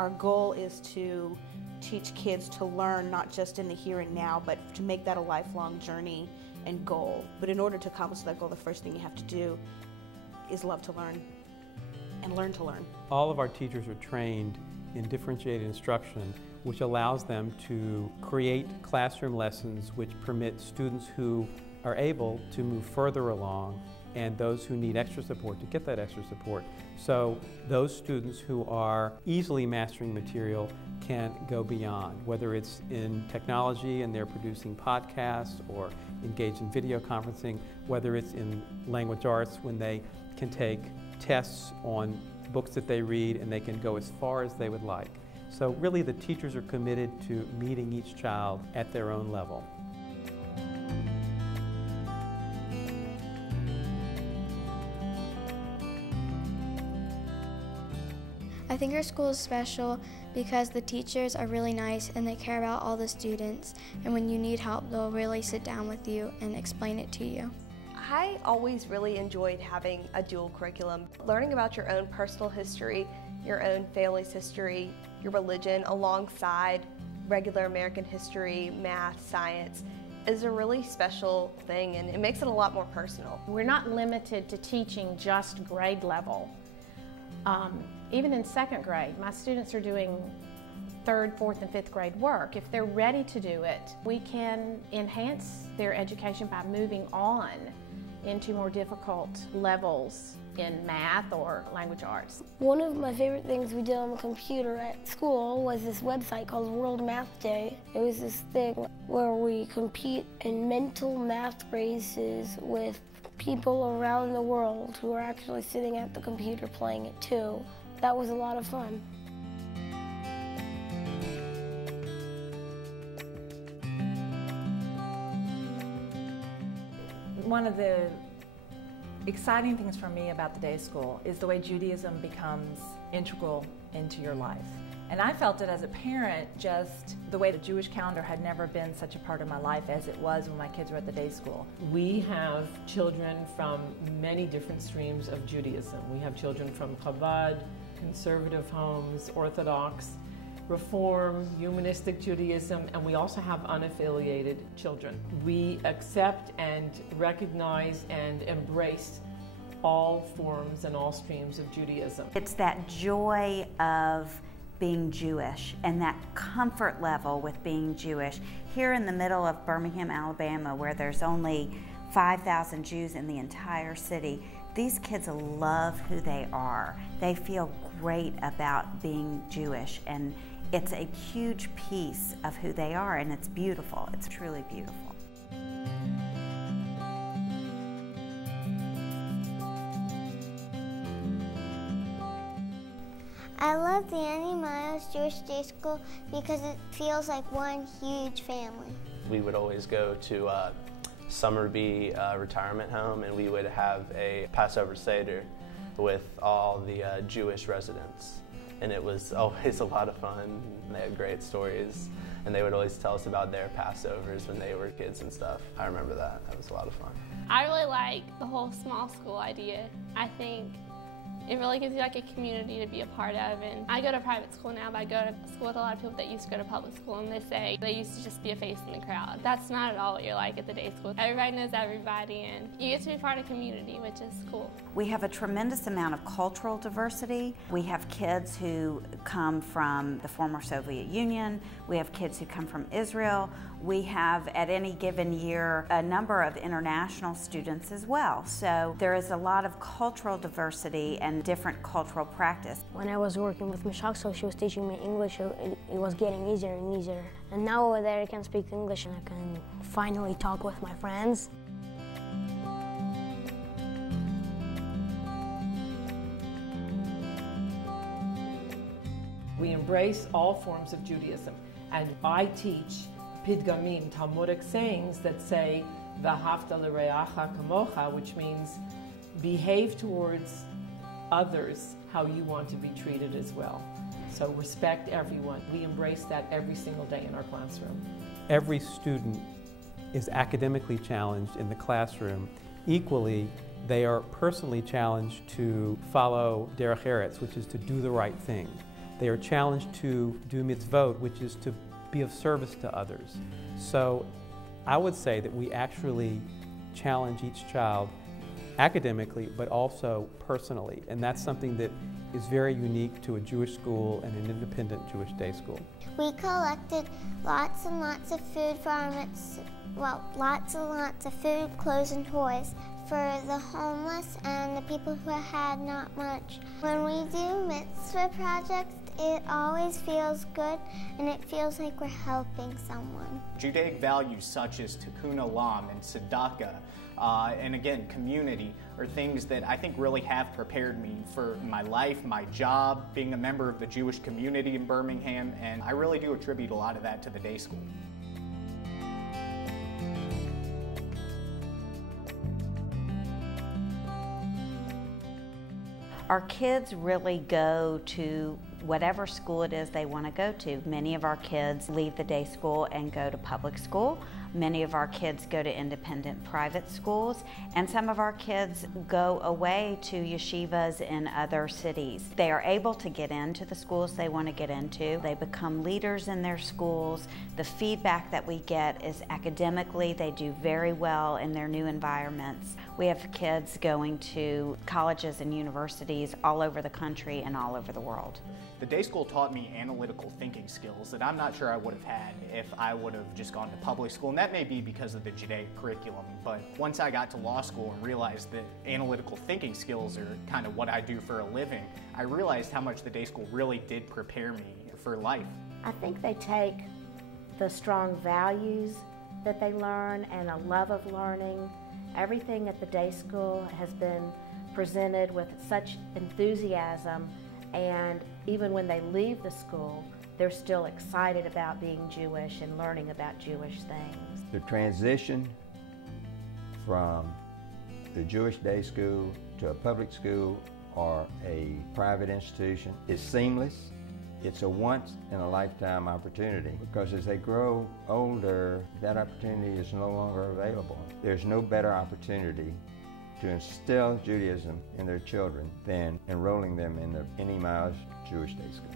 Our goal is to teach kids to learn not just in the here and now, but to make that a lifelong journey and goal. But in order to accomplish that goal, the first thing you have to do is love to learn and learn to learn. All of our teachers are trained in differentiated instruction, which allows them to create classroom lessons which permit students who are able to move further along and those who need extra support to get that extra support. So those students who are easily mastering material can go beyond, whether it's in technology and they're producing podcasts or engaged in video conferencing, whether it's in language arts when they can take tests on books that they read and they can go as far as they would like. So really the teachers are committed to meeting each child at their own level. I think our school is special because the teachers are really nice and they care about all the students, and when you need help they'll really sit down with you and explain it to you. I always really enjoyed having a dual curriculum. Learning about your own personal history, your own family's history, your religion alongside regular American history, math, science is a really special thing, and it makes it a lot more personal. We're not limited to teaching just grade level. Even in second grade, my students are doing third, fourth, and fifth grade work. If they're ready to do it, we can enhance their education by moving on into more difficult levels in math or language arts. One of my favorite things we did on the computer at school was this website called World Math Day. It was this thing where we compete in mental math races with people around the world who are actually sitting at the computer playing it too. That was a lot of fun. One of the exciting things for me about the day of school is the way Judaism becomes integral into your life. And I felt it as a parent, just the way the Jewish calendar had never been such a part of my life as it was when my kids were at the day school. We have children from many different streams of Judaism. We have children from Chabad, conservative homes, Orthodox, Reform, Humanistic Judaism, and we also have unaffiliated children. We accept and recognize and embrace all forms and all streams of Judaism. It's that joy of being Jewish and that comfort level with being Jewish. Here in the middle of Birmingham, Alabama, where there's only 5,000 Jews in the entire city, these kids love who they are. They feel great about being Jewish, and it's a huge piece of who they are, and it's beautiful. It's truly beautiful. I love the N.E.Miles Jewish Day School because it feels like one huge family. We would always go to Summerby retirement home, and we would have a Passover Seder with all the Jewish residents. And it was always a lot of fun. They had great stories, and they would always tell us about their Passovers when they were kids and stuff. I remember that. That was a lot of fun. I really like the whole small school idea. I think it really gives you like a community to be a part of. And I go to private school now, but I go to school with a lot of people that used to go to public school, and they say they used to just be a face in the crowd. That's not at all what you're like at the day school. Everybody knows everybody, and you get to be part of a community, which is cool. We have a tremendous amount of cultural diversity. We have kids who come from the former Soviet Union. We have kids who come from Israel. We have, at any given year, a number of international students as well. So there is a lot of cultural diversity and different cultural practice. When I was working with Michelle, so she was teaching me English, so it was getting easier and easier. And now over there I can speak English and I can finally talk with my friends. We embrace all forms of Judaism, and I teach Pidgamim, Talmudic sayings that say, V'ahavta l'reacha kamocha, which means behave towards others how you want to be treated as well. So respect everyone. We embrace that every single day in our classroom. Every student is academically challenged in the classroom. Equally, they are personally challenged to follow derech eretz, which is to do the right thing. They are challenged to do mitzvot, which is to be of service to others. So I would say that we actually challenge each child academically, but also personally. And that's something that is very unique to a Jewish school and an independent Jewish day school. We collected lots and lots of food for our lots and lots of food, clothes, and toys for the homeless and the people who had not much. When we do mitzvah projects, it always feels good and it feels like we're helping someone. Judaic values such as tikkun olam and tzedakah, and again, community, are things that I think really have prepared me for my life, my job, being a member of the Jewish community in Birmingham, and I really do attribute a lot of that to the day school. Our kids really go to whatever school it is they want to go to. Many of our kids leave the day school and go to public school. Many of our kids go to independent private schools, and some of our kids go away to yeshivas in other cities. They are able to get into the schools they want to get into. They become leaders in their schools. The feedback that we get is academically they do very well in their new environments. We have kids going to colleges and universities all over the country and all over the world. The day school taught me analytical thinking skills that I'm not sure I would have had if I would have just gone to public school, and that may be because of the Judaic curriculum, but once I got to law school and realized that analytical thinking skills are kind of what I do for a living, I realized how much the day school really did prepare me for life. I think they take the strong values that they learn and a love of learning. Everything at the day school has been presented with such enthusiasm, and even when they leave the school, they're still excited about being Jewish and learning about Jewish things. The transition from the Jewish day school to a public school or a private institution is seamless. It's a once-in-a-lifetime opportunity because as they grow older, that opportunity is no longer available. There's no better opportunity to instill Judaism in their children than enrolling them in the N.E.Miles Jewish Day School.